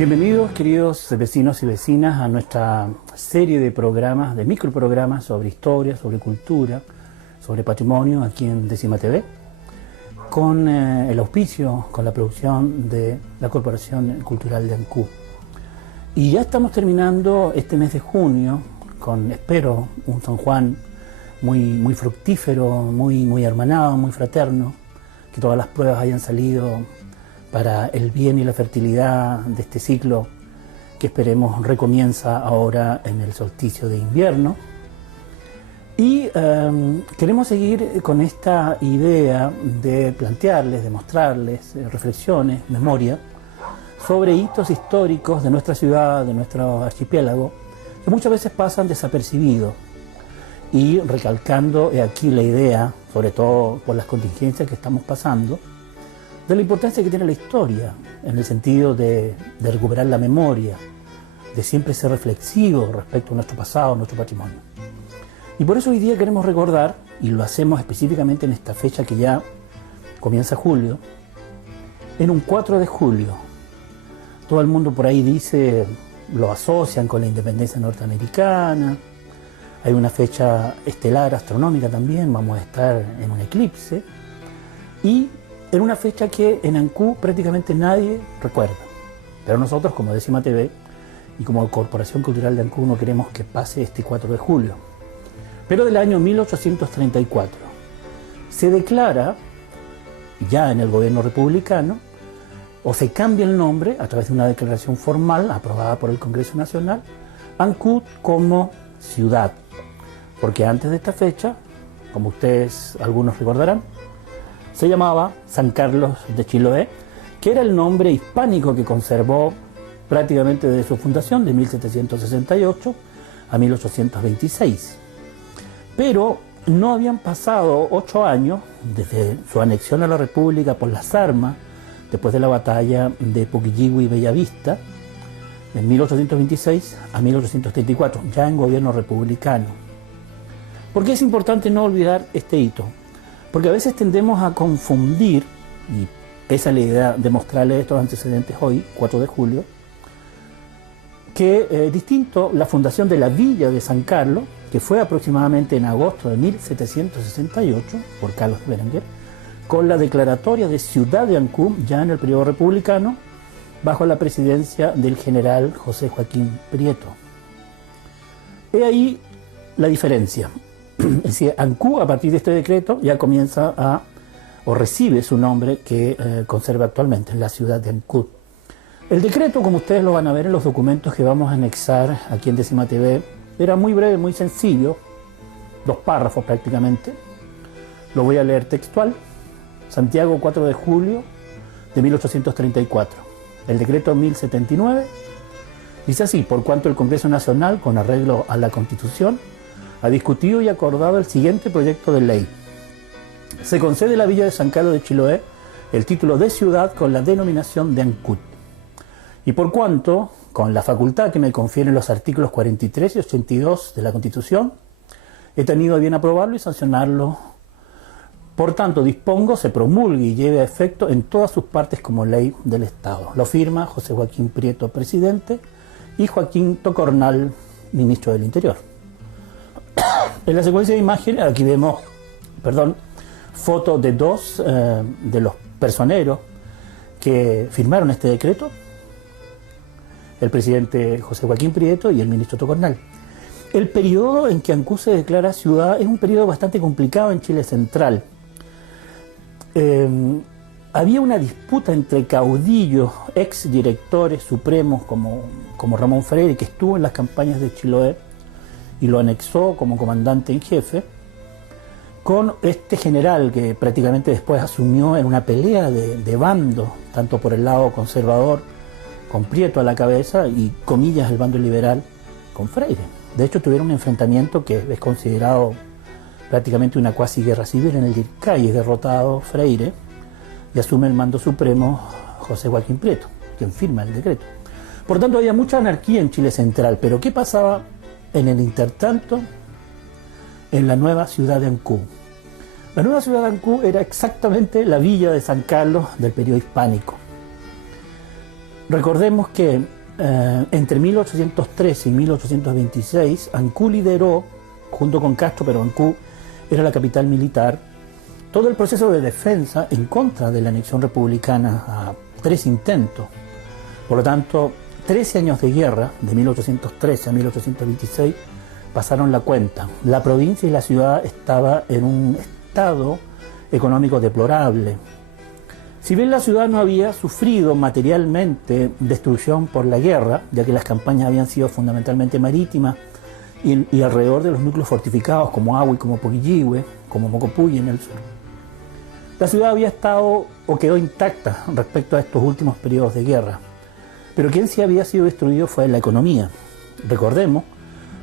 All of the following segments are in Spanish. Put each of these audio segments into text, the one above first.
Bienvenidos, queridos vecinos y vecinas, a nuestra serie de programas, de microprogramas sobre historia, sobre cultura, sobre patrimonio aquí en Décima TV, con el auspicio, con la producción de la Corporación Cultural de Ancud. Y ya estamos terminando este mes de junio con, espero, un San Juan muy fructífero, muy hermanado, muy fraterno, que todas las pruebas hayan salido para el bien y la fertilidad de este ciclo que esperemos recomienza ahora en el solsticio de invierno. Y queremos seguir con esta idea de plantearles, de mostrarles reflexiones, memoria, sobre hitos históricos de nuestra ciudad, de nuestro archipiélago, que muchas veces pasan desapercibidos, y recalcando aquí la idea, sobre todo por las contingencias que estamos pasando, de la importancia que tiene la historia, en el sentido de recuperar la memoria, de siempre ser reflexivo respecto a nuestro pasado, a nuestro patrimonio. Y por eso hoy día queremos recordar, y lo hacemos específicamente en esta fecha que ya comienza julio, en un 4 de julio. Todo el mundo por ahí dice, lo asocian con la independencia norteamericana, hay una fecha estelar astronómica también, vamos a estar en un eclipse, y en una fecha que en Ancud prácticamente nadie recuerda. Pero nosotros, como Décima TV y como Corporación Cultural de Ancud, no queremos que pase este 4 de julio. Pero del año 1834 se declara, ya en el gobierno republicano, o se cambia el nombre a través de una declaración formal aprobada por el Congreso Nacional, Ancud como ciudad. Porque antes de esta fecha, como ustedes algunos recordarán, se llamaba San Carlos de Chiloé, que era el nombre hispánico que conservó prácticamente desde su fundación, de 1768 a 1826. Pero no habían pasado 8 años desde su anexión a la República por las armas, después de la batalla de Puquillegui y Bellavista, de 1826 a 1834, ya en gobierno republicano. ¿Por qué es importante no olvidar este hito? Porque a veces tendemos a confundir, y esa es la idea de mostrarles estos antecedentes hoy, 4 de julio, que distinto la fundación de la villa de San Carlos, que fue aproximadamente en agosto de 1768, por Carlos de Berenguer, con la declaratoria de ciudad de Ancud, ya en el periodo republicano, bajo la presidencia del general José Joaquín Prieto. He ahí la diferencia. Es decir, Ancud, a partir de este decreto, ya comienza o recibe su nombre que conserva actualmente, la ciudad de Ancud. El decreto, como ustedes lo van a ver en los documentos que vamos a anexar aquí en Décima TV, era muy breve, muy sencillo, 2 párrafos prácticamente. Lo voy a leer textual. Santiago, 4 de julio de 1834. El decreto 1079 dice así: por cuanto el Congreso Nacional, con arreglo a la Constitución, ha discutido y acordado el siguiente proyecto de ley. Se concede a la villa de San Carlos de Chiloé el título de ciudad con la denominación de Ancud. Y por cuanto, con la facultad que me confieren los artículos 43 y 82 de la Constitución, he tenido a bien aprobarlo y sancionarlo. Por tanto, dispongo, se promulgue y lleve a efecto en todas sus partes como ley del Estado. Lo firma José Joaquín Prieto, presidente, y Joaquín Tocornal, ministro del Interior. En la secuencia de imágenes, aquí vemos, fotos de 2 de los personeros que firmaron este decreto, el presidente José Joaquín Prieto y el ministro Tocornal. El periodo en que Ancud se declara ciudad es un periodo bastante complicado en Chile central. Había una disputa entre caudillos, ex directores supremos como Ramón Freire, que estuvo en las campañas de Chiloé y lo anexó como comandante en jefe, con este general que prácticamente después asumió en una pelea de bando, tanto por el lado conservador, con Prieto a la cabeza, y comillas el bando liberal con Freire. De hecho tuvieron un enfrentamiento que es considerado prácticamente una cuasi guerra civil en el Dircay. Es derrotado Freire y asume el mando supremo José Joaquín Prieto, quien firma el decreto. Por tanto, había mucha anarquía en Chile central. Pero ¿qué pasaba en el intertanto en la nueva ciudad de Ancud? La nueva ciudad de Ancud era exactamente la villa de San Carlos del periodo hispánico. Recordemos que entre 1813 y 1826 Ancú lideró, junto con Castro, pero Ancú era la capital militar, todo el proceso de defensa en contra de la anexión republicana a 3 intentos. Por lo tanto, 13 años de guerra, de 1813 a 1826, pasaron la cuenta. La provincia y la ciudad estaba en un estado económico deplorable. Si bien la ciudad no había sufrido materialmente destrucción por la guerra, ya que las campañas habían sido fundamentalmente marítimas y alrededor de los núcleos fortificados como Agüey, como Poquilligüe, como Mocopuy en el sur, la ciudad había estado o quedó intacta respecto a estos últimos periodos de guerra. Pero quien sí había sido destruido fue la economía. Recordemos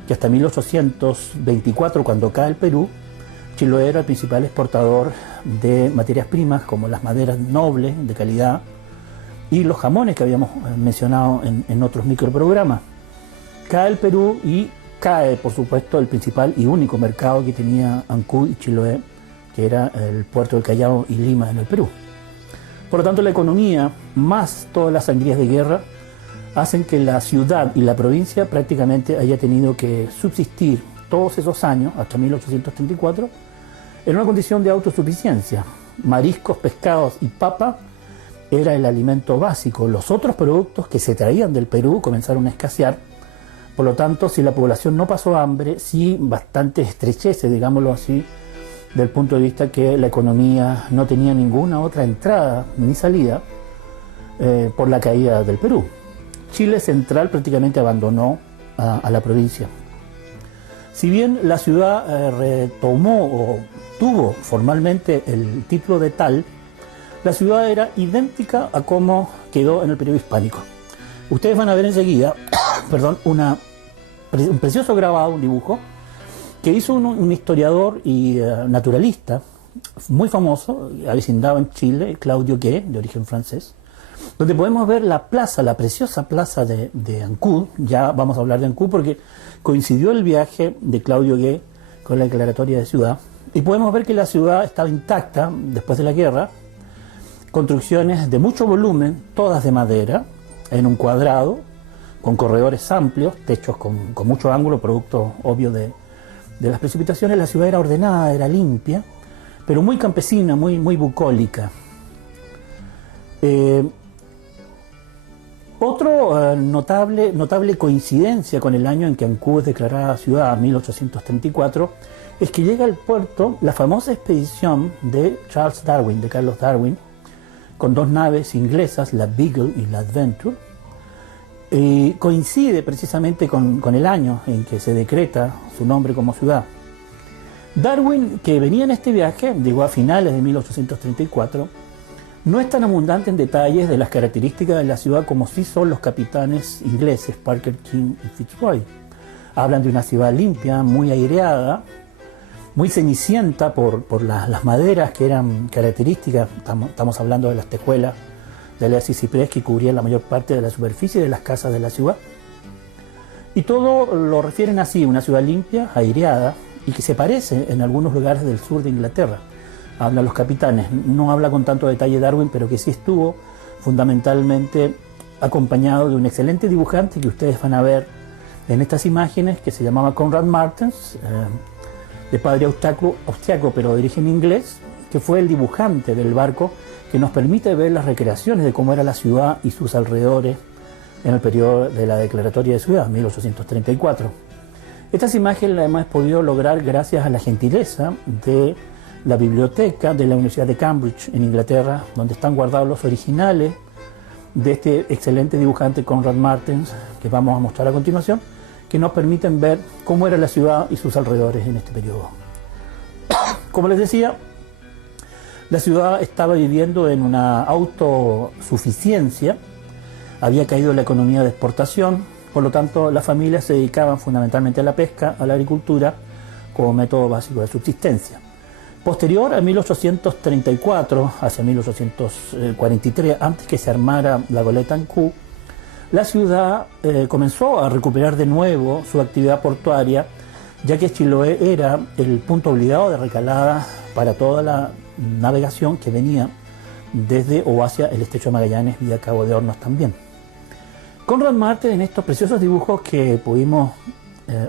que hasta 1824, cuando cae el Perú, Chiloé era el principal exportador de materias primas como las maderas nobles de calidad y los jamones que habíamos mencionado en otros microprogramas. Cae el Perú y cae, por supuesto, el principal y único mercado que tenía Ancú y Chiloé, que era el puerto del Callao y Lima en el Perú. Por lo tanto, la economía, más todas las sangrías de guerra, hacen que la ciudad y la provincia prácticamente haya tenido que subsistir todos esos años, hasta 1834, en una condición de autosuficiencia. Mariscos, pescados y papa era el alimento básico. Los otros productos que se traían del Perú comenzaron a escasear. Por lo tanto, si la población no pasó hambre, sí bastante estrecheces, digámoslo así, del punto de vista que la economía no tenía ninguna otra entrada ni salida por la caída del Perú. Chile central prácticamente abandonó a la provincia. Si bien la ciudad retomó o tuvo formalmente el título de tal, la ciudad era idéntica a cómo quedó en el periodo hispánico. Ustedes van a ver enseguida un precioso grabado, un dibujo, que hizo un historiador y naturalista muy famoso, avecindado en Chile, Claudio Gué, de origen francés, donde podemos ver la plaza, la preciosa plaza de Ancú. Ya vamos a hablar de Ancú porque coincidió el viaje de Claudio Gué con la declaratoria de ciudad, y podemos ver que la ciudad estaba intacta después de la guerra, construcciones de mucho volumen, todas de madera, en un cuadrado, con corredores amplios, techos con mucho ángulo, producto obvio de las precipitaciones. La ciudad era ordenada, era limpia, pero muy campesina, muy bucólica. Otra notable coincidencia con el año en que Ancú es declarada ciudad, 1834, es que llega al puerto la famosa expedición de Charles Darwin, de Carlos Darwin, con 2 naves inglesas, la Beagle y la Adventure. Coincide precisamente con el año en que se decreta su nombre como ciudad. Darwin, que venía en este viaje, llegó a finales de 1834, no es tan abundante en detalles de las características de la ciudad como sí son los capitanes ingleses Parker King y Fitzroy. Hablan de una ciudad limpia, muy aireada, muy cenicienta por las maderas que eran características. Estamos hablando de las tejuelas de Aleas y ciprés que cubrían la mayor parte de la superficie de las casas de la ciudad. Y todo lo refieren así, una ciudad limpia, aireada, y que se parece en algunos lugares del sur de Inglaterra. Hablan los capitanes, no habla con tanto detalle Darwin, pero que sí estuvo fundamentalmente acompañado de un excelente dibujante que ustedes van a ver en estas imágenes, que se llamaba Conrad Martens, de padre austriaco pero de origen inglés, que fue el dibujante del barco que nos permite ver las recreaciones de cómo era la ciudad y sus alrededores en el periodo de la declaratoria de ciudad, 1834. Estas imágenes las hemos podido lograr gracias a la gentileza de la biblioteca de la Universidad de Cambridge en Inglaterra, donde están guardados los originales de este excelente dibujante Conrad Martens, que vamos a mostrar a continuación, que nos permiten ver cómo era la ciudad y sus alrededores en este periodo. Como les decía, la ciudad estaba viviendo en una autosuficiencia, había caído la economía de exportación, por lo tanto las familias se dedicaban fundamentalmente a la pesca, a la agricultura, como método básico de subsistencia. Posterior a 1834, hacia 1843, antes que se armara la goleta Ancú, la ciudad comenzó a recuperar de nuevo su actividad portuaria, ya que Chiloé era el punto obligado de recalada para toda la navegación que venía desde o hacia el estrecho de Magallanes vía Cabo de Hornos también. Conrad Martin, en estos preciosos dibujos que pudimos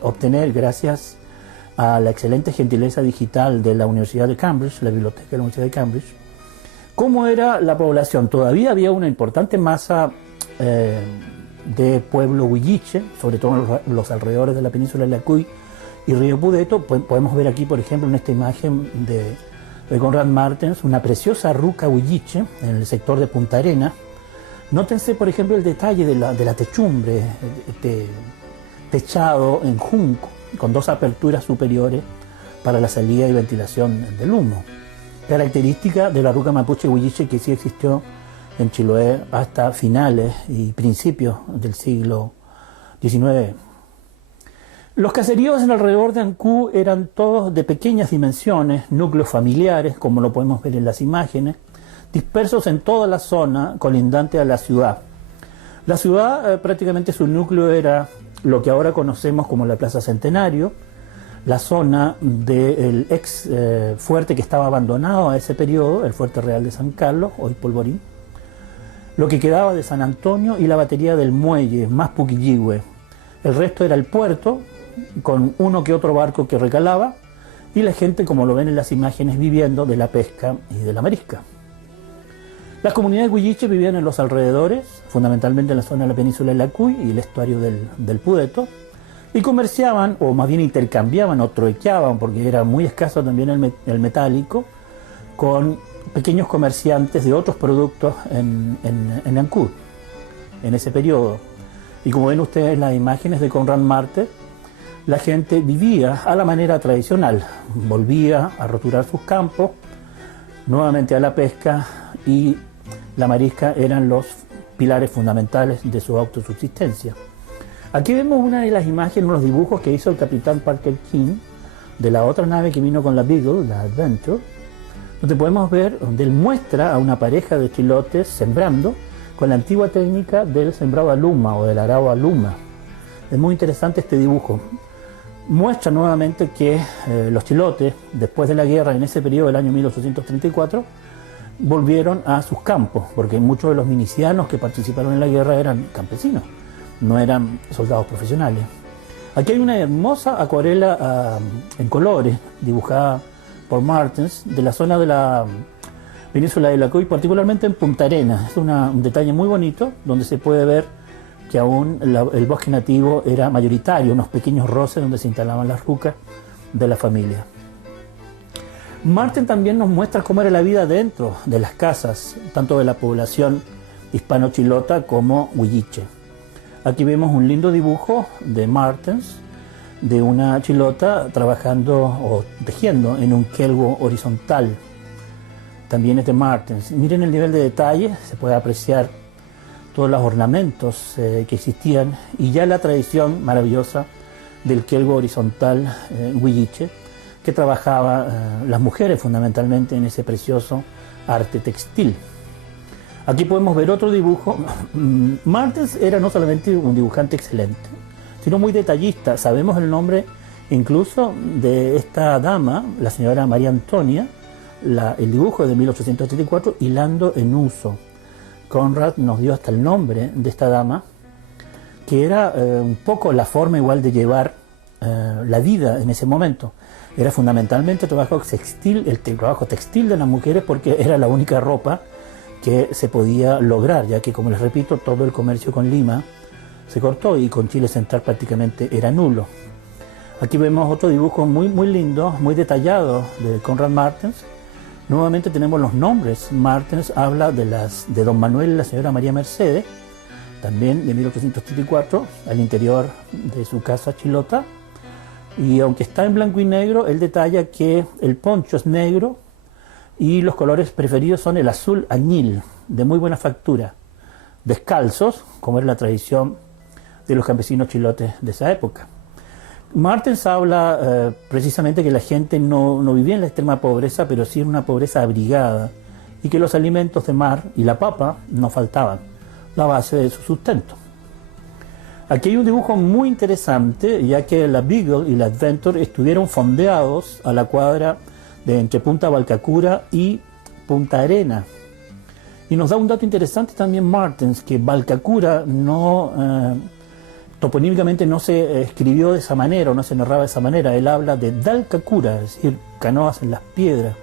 obtener gracias a la excelente gentileza digital de la Universidad de Cambridge, la biblioteca de la Universidad de Cambridge, cómo era la población. Todavía había una importante masa de pueblo huilliche, sobre todo en los alrededores de la península de Lacuy y Río Pudeto. Podemos ver aquí, por ejemplo, en esta imagen de Conrad Martens, una preciosa ruca huilliche en el sector de Punta Arenas. Nótense, por ejemplo, el detalle de la techumbre, techado en junco, con dos aperturas superiores para la salida y ventilación del humo. Característica de la ruca mapuche huilliche que sí existió en Chiloé hasta finales y principios del siglo XIX. Los caseríos en alrededor de Ancú eran todos de pequeñas dimensiones, núcleos familiares, como lo podemos ver en las imágenes, dispersos en toda la zona colindante a la ciudad. La ciudad, prácticamente su núcleo era lo que ahora conocemos como la Plaza Centenario, la zona del ex fuerte que estaba abandonado a ese periodo, el Fuerte Real de San Carlos, hoy Polvorín, lo que quedaba de San Antonio y la batería del muelle, más Puquilligüe. El resto era el puerto, con uno que otro barco que recalaba, y la gente, como lo ven en las imágenes, viviendo de la pesca y de la marisca. Las comunidades huilliches vivían en los alrededores, fundamentalmente en la zona de la península de Lacuy y el estuario del Pudeto, y comerciaban, o más bien intercambiaban o truequeaban, porque era muy escaso también el metálico, con pequeños comerciantes de otros productos en Ancud, en ese periodo. Y como ven ustedes en las imágenes de Conrad Martin, la gente vivía a la manera tradicional, volvía a roturar sus campos, nuevamente a la pesca, y la marisca eran los pilares fundamentales de su autosubsistencia. Aquí vemos una de las imágenes, unos dibujos que hizo el capitán Parker King de la otra nave que vino con la Beagle, la Adventure, donde podemos ver donde él muestra a una pareja de chilotes sembrando con la antigua técnica del sembrado a luma o del arado a luma. Es muy interesante este dibujo. Muestra nuevamente que los chilotes, después de la guerra, en ese periodo del año 1834, volvieron a sus campos, porque muchos de los milicianos que participaron en la guerra eran campesinos, no eran soldados profesionales. Aquí hay una hermosa acuarela en colores, dibujada por Martens, de la zona de la península de Lacuy, particularmente en Punta Arenas. Es un detalle muy bonito, donde se puede ver que aún el bosque nativo era mayoritario, unos pequeños roces donde se instalaban las rucas de la familia. Martin también nos muestra cómo era la vida dentro de las casas, tanto de la población hispano-chilota como huilliche. Aquí vemos un lindo dibujo de Martens, de una chilota trabajando o tejiendo en un quelgo horizontal. También es de Martens. Miren el nivel de detalle, se puede apreciar todos los ornamentos que existían y ya la tradición maravillosa del quelgo horizontal huilliche, que trabajaba las mujeres fundamentalmente en ese precioso arte textil. Aquí podemos ver otro dibujo. Martens era no solamente un dibujante excelente, sino muy detallista. Sabemos el nombre incluso de esta dama, la señora María Antonia, el dibujo de 1884, hilando en uso. Conrad nos dio hasta el nombre de esta dama, que era un poco la forma igual de llevar la vida en ese momento. Era fundamentalmente el trabajo textil de las mujeres, porque era la única ropa que se podía lograr, ya que, como les repito, todo el comercio con Lima se cortó y con Chile Central prácticamente era nulo. Aquí vemos otro dibujo muy lindo, muy detallado de Conrad Martens. Nuevamente tenemos los nombres. Martens habla de don Manuel y la señora María Mercedes, también de 1834, al interior de su casa chilota. Y aunque está en blanco y negro, él detalla que el poncho es negro y los colores preferidos son el azul añil, de muy buena factura, descalzos, como era la tradición de los campesinos chilotes de esa época. Martens habla precisamente que la gente no vivía en la extrema pobreza, pero sí en una pobreza abrigada, y que los alimentos de mar y la papa no faltaban, la base de su sustento. Aquí hay un dibujo muy interesante, ya que la Beagle y la Adventure estuvieron fondeados a la cuadra de entre Punta Balcacura y Punta Arena. Y nos da un dato interesante también Martens, que Balcacura toponímicamente no se escribió de esa manera o no se narraba de esa manera. Él habla de Dalcacura, es decir, canoas en las piedras.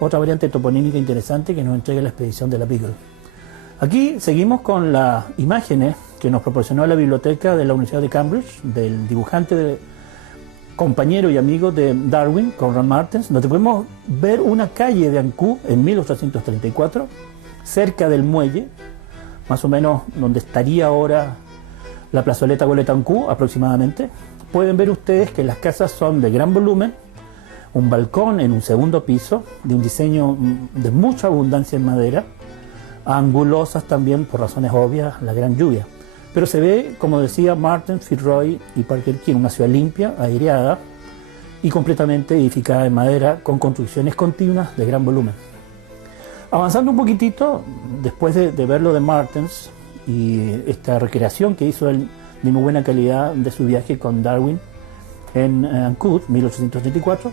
Otra variante toponímica interesante que nos entrega la expedición de la Beagle. Aquí seguimos con las imágenes que nos proporcionó la biblioteca de la Universidad de Cambridge, del dibujante, compañero y amigo de Darwin, Conrad Martens, donde podemos ver una calle de Ancud en 1834, cerca del muelle, más o menos donde estaría ahora la plazoleta Goleta-Ancud aproximadamente. Pueden ver ustedes que las casas son de gran volumen, un balcón en un segundo piso, de un diseño de mucha abundancia en madera, angulosas también por razones obvias, la gran lluvia. Pero se ve, como decía Martens, Fitzroy y Parker King, una ciudad limpia, aireada y completamente edificada en madera con construcciones continuas de gran volumen. Avanzando un poquitito, después de ver lo de Martens y esta recreación que hizo él de muy buena calidad de su viaje con Darwin en Ancud, 1834,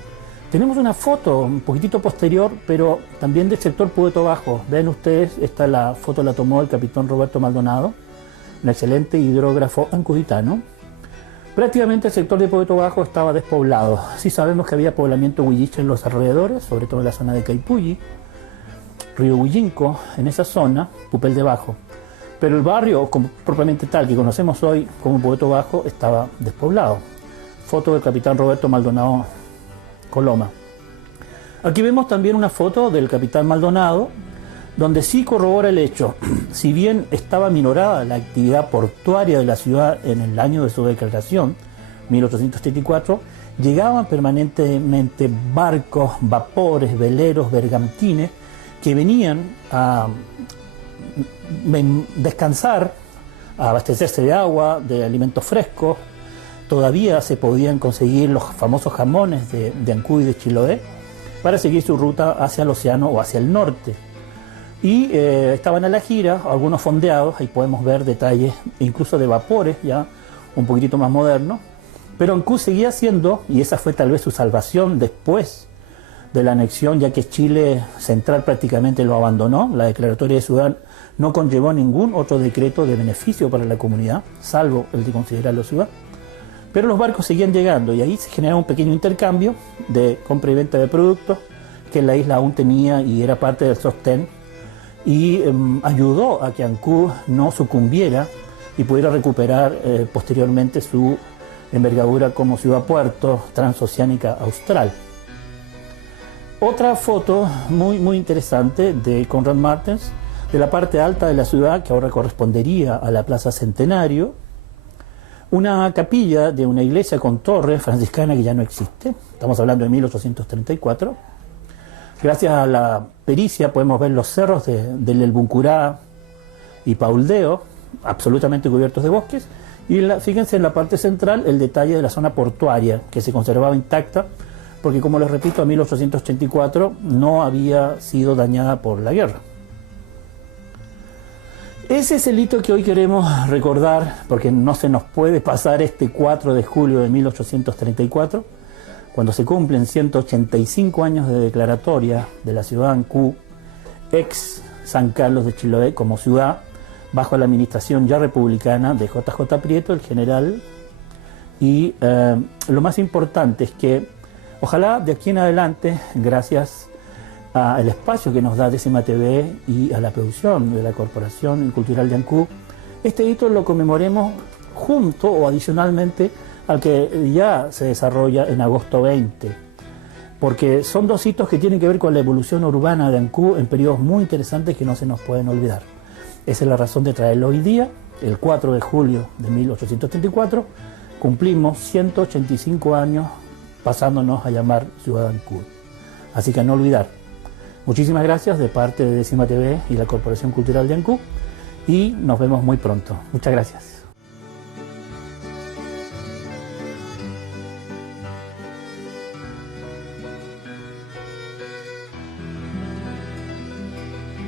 tenemos una foto un poquitito posterior, pero también del sector Poeto Bajo. Ven ustedes, la foto la tomó el capitán Roberto Maldonado, un excelente hidrógrafo ancuditano. Prácticamente el sector de Poeto Bajo estaba despoblado. Sí sabemos que había poblamiento huilliche en los alrededores, sobre todo en la zona de Caipulli, Río Huillinco, en esa zona, Pupel de Bajo. Pero el barrio, propiamente tal, que conocemos hoy como Poeto Bajo, estaba despoblado. Foto del capitán Roberto Maldonado Coloma. Aquí vemos también una foto del capitán Maldonado, donde sí corrobora el hecho. Si bien estaba minorada la actividad portuaria de la ciudad en el año de su declaración, 1834, llegaban permanentemente barcos, vapores, veleros, bergantines, que venían a descansar, a abastecerse de agua, de alimentos frescos. Todavía se podían conseguir los famosos jamones de Ancud y de Chiloé para seguir su ruta hacia el océano o hacia el norte. Y estaban a la gira, algunos fondeados, ahí podemos ver detalles incluso de vapores ya un poquitito más modernos. Pero Ancud seguía siendo, y esa fue tal vez su salvación después de la anexión, ya que Chile central prácticamente lo abandonó. La declaratoria de ciudad no conllevó ningún otro decreto de beneficio para la comunidad, salvo el de considerarlo ciudad. Pero los barcos seguían llegando y ahí se generaba un pequeño intercambio de compra y venta de productos que la isla aún tenía y era parte del sostén, y ayudó a que Ancud no sucumbiera y pudiera recuperar posteriormente su envergadura como ciudad-puerto transoceánica austral. Otra foto muy interesante de Conrad Martens, de la parte alta de la ciudad, que ahora correspondería a la Plaza Centenario, una capilla de una iglesia con torre franciscana que ya no existe, estamos hablando de 1834. Gracias a la pericia podemos ver los cerros del El Buncurá y Pauldeo, absolutamente cubiertos de bosques, y fíjense en la parte central el detalle de la zona portuaria, que se conservaba intacta, porque como les repito, en 1884 no había sido dañada por la guerra. Ese es el hito que hoy queremos recordar, porque no se nos puede pasar este 4 de julio de 1834, cuando se cumplen 185 años de declaratoria de la ciudad de Ancud, ex San Carlos de Chiloé, como ciudad, bajo la administración ya republicana de JJ Prieto, el general. Y lo más importante es que ojalá de aquí en adelante, gracias al espacio que nos da Décima TV y a la producción de la Corporación Cultural de Ancud, este hito lo conmemoremos junto o adicionalmente al que ya se desarrolla en agosto 20, porque son dos hitos que tienen que ver con la evolución urbana de Ancud en periodos muy interesantes que no se nos pueden olvidar. Esa es la razón de traerlo hoy día, el 4 de julio de 1834, cumplimos 185 años pasándonos a llamar Ciudad de Ancud. Así que no olvidar. Muchísimas gracias de parte de Décima TV y la Corporación Cultural de Ancud, y nos vemos muy pronto. Muchas gracias.